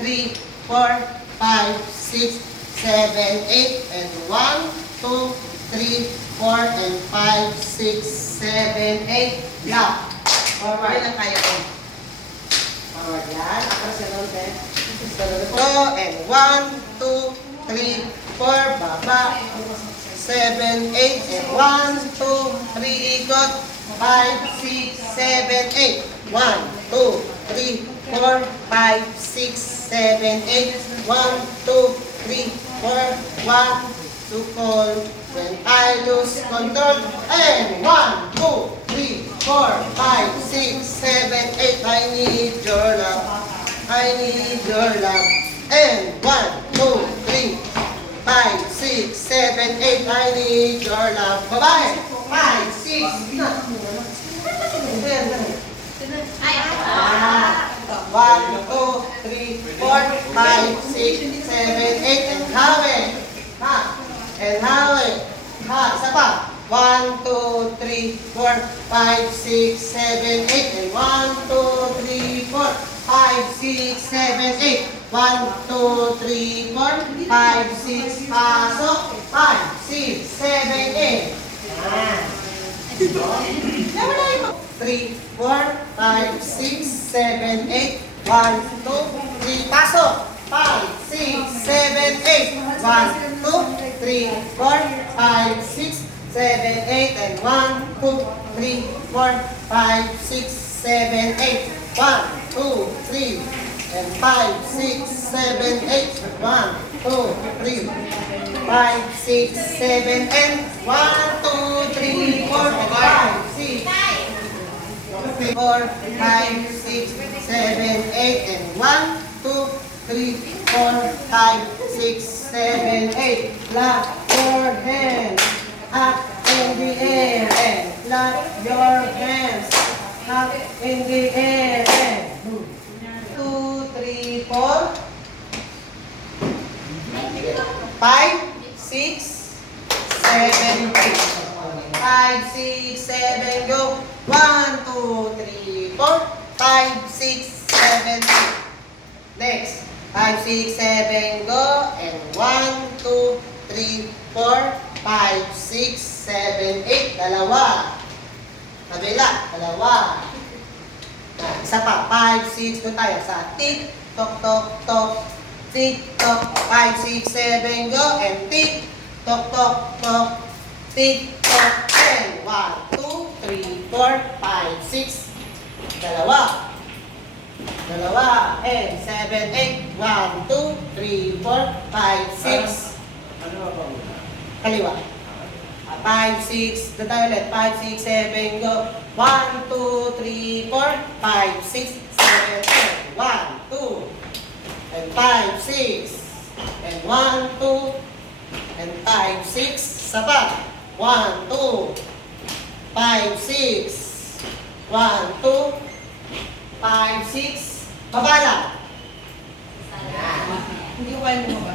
3, 4, 5, 6, 7, 8, and 1, 2, 3, 4, and 5, 6, 7, 8. Block. Forward. Yan ang kaya ko. Forward yan. Across the road eh. Go, and 1, 2, 3, 4, baba. 7, 8, and 1, 2, 3, ikot. 5, 6, 7, 8. 1, 2, 3, 4, 5, 6, 7, 8. 1, 2, 3, 4, 1, to call. When I lose control. And 1, 2, 3, 4, 5, 6, 7, 8. I need your love. I need your love. And 1, 2, 3, 5, 6, 7, 8. I need your love. Bye-bye. 5, 6. Ay, 1, 2, 3, 4, 5, 6, 7, 8. And hawi. Ha. And hawi. Ha. Isa pa. 1, 2, 3, 4, 5, 6, 7, 8. And 1, 2, 3, 4, 5, 6, 7, 8. 1, 2, 3, 4, 5, 6, pasok. 5, 6, 7, 8. Yan. 3, 4, 5, 6, 7, 8. 1, 2, 3, pasok. 5, 6, 7, 8. 1, 2, 3, 4, 5, 6, 7, 8. And 1, 2, 3, 4, 5, 6, 7, 8. 1, 2, 3, and 5, 6, 7, 8. 1, 2, 3, 5, 6, 7, and 1, 2, 3, 4, 5, 6, 4, 5, 6, 7, 8, and 1, 2, 3, 4, 5, 6, 7, 8. Clap your hands up in the air and clap your hands up in the air and 2, 3, 4, 5, 6, 7, 8. 5, 6, 7, go. 1, 2, 3, 4, 5, 6, 7, 8. Next. 5, 6, 7, go. And 1, 2, 3, 4, 5, 6, 7, 8. Dalawa. Kabila. Dalawa. Isa pa. 5, 6. Doon tayo sa tick, tok, tok, tok. Tick, tok. 5, 6, 7, go. And tick, tok, tok, tok. Tick, tok. And 1, 2, 3, 4, 5, 6. Dalawa. Dalawa. And 7, 8. 1, 2, 3, 4, 5, 6. Kaliwa. 5, 6. Doon tayo ulit. 5, 6, 7, go. 1, 2, 3, 4, 5, 6, 7, 8. 1, 2. And 5, 6. And 1, 2. And 5, 6. Sapat. 1, 2. 5, 6. 1, 2. 5, 6. Baba lang. Hindi ko kaya mo ba?